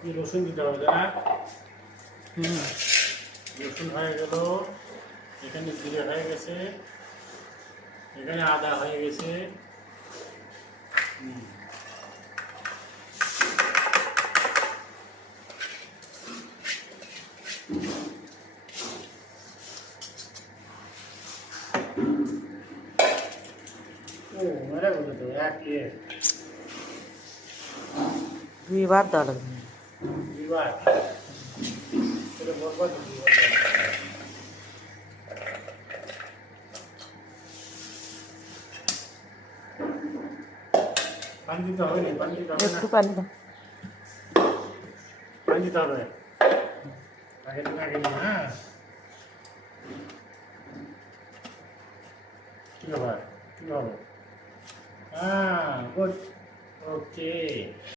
কি রসুন দিতে হবে না? রসুন হয়ে গেল, এখানে জিরে হয়ে গেছে, এখানে আদা হয়ে গেছে। ও মেরে বলে তো এক দুইবার দেওয়া লাগবে। দুইবার এটা বলবো দুইবার পানি দিতে হবে না, পানি দিতে হবে না, একটু পানি দাও। পানি দিতে হবে আগে তো আগে হ্যাঁ। কি ব্যাপার, কি হবে? হ্যাঁ গুড, ওকে।